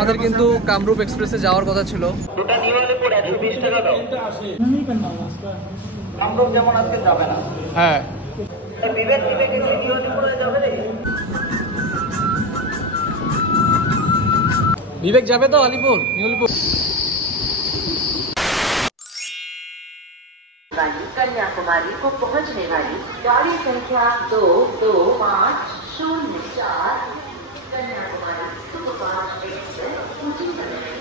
আমাদের কিন্তু কামরূপ এক্সপ্রেসে যাওয়ার কথা ছিল। দুটো নিউ আলিপুর 120 টাকা দাও। কামরূপ যেমন আজকে যাবে না। হ্যাঁ বিবেক এসে নিউ আলিপুরে যাবে রে। বিবেক যাবে তো আলিপুর, নিউ আলিপুর। कन्याकुमारी को पहुंचने वाली गाड़ी संख्या 225004 कन्याकुमारी सुपरफास्ट एक्सप्रेस ऊंची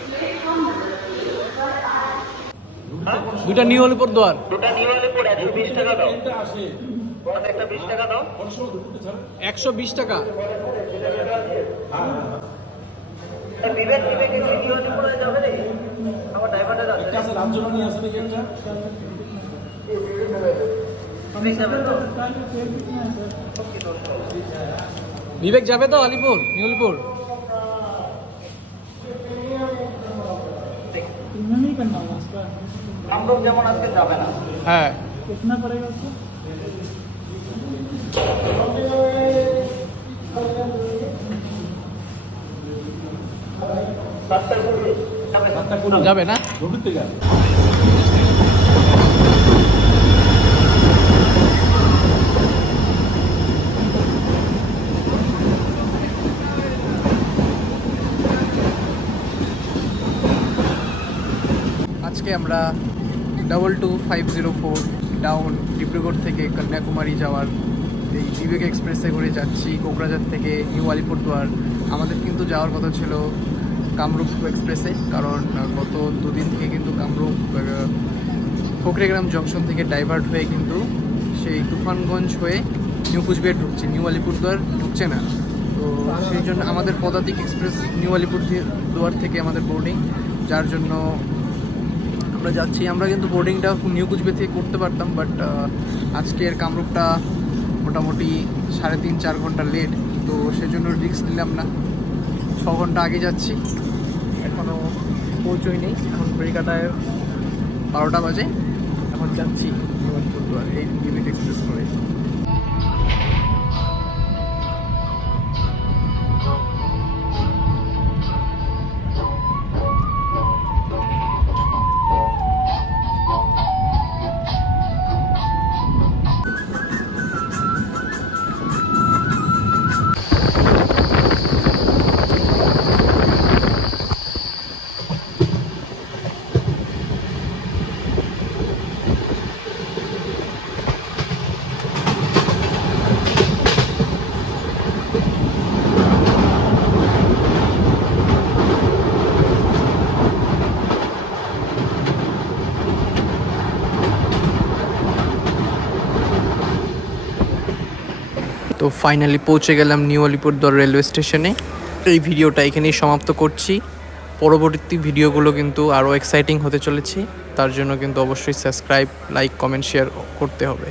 प्लेटफॉर्म नंबर 3 पर आए। দুইটা নিউ আলিপুর দুয়ার। দুটো নিউ আলিপুর 120 টাকা দাও। একটা 20 টাকা দাও। 120 টাকা। বিবেক এসে নিউ আলিপুরে যাবে রে। আমার ড্রাইভারটা আছে। কাছে রামজনানি আছে নাকি একটা? বিবেক যাবে তো আলিপুর, নিউ আলিপুর। কামরূপ যেমন আজকে যাবে না। হ্যাঁ कितना पड़ेगा उसको? যাবে না। আজকে আমরা 22504 ডাউন ডিব্রুগড় থেকে কন্যাকুমারী যাওয়ার এই বিবেক এক্সপ্রেসে করে যাচ্ছি কোকরাঝার থেকে নিউ আলিপুরদুয়ার। আমাদের কিন্তু যাওয়ার কথা ছিল কামরূপ এক্সপ্রেসে, কারণ গত দুদিন থেকে কিন্তু কামরূপ ফকরেগ্রাম জংশন থেকে ডাইভার্ট হয়ে কিন্তু সেই তুফানগঞ্জ হয়ে নিউ কুচবিহার ঢুকছে, নিউ আলিপুরদুয়ার ঢুকছে না। তো সেই জন্য আমাদের পদাতিক এক্সপ্রেস নিউ আলিপুরদুয়ার থেকে আমাদের বোর্ডিং, যার জন্য আমরা যাচ্ছি। আমরা কিন্তু বোর্ডিংটা নিউ কুচবিহার থেকে করতে পারতাম, বাট আজকের কামরূপটা মোটামুটি 3.5-4 ঘন্টা লেট, তো সেজন্য রিস্ক নিলাম না। 6 ঘন্টা আগে যাচ্ছি, এখনও পৌঁছই নেই। এখন কলকাতায় 12টা বাজে, এখন যাচ্ছি নিউ আলিপুরদুয়ার এই বিবেক এক্সপ্রেস করে। তো ফাইনালি পৌঁছে গেলাম নিউ আলিপুরদুয়ার রেলওয়ে স্টেশনে। এই ভিডিওটা এখানেই সমাপ্ত করছি। পরবর্তী ভিডিওগুলো কিন্তু আরও এক্সাইটিং হতে চলেছে, তার জন্য কিন্তু অবশ্যই সাবস্ক্রাইব, লাইক, কমেন্ট, শেয়ার করতে হবে।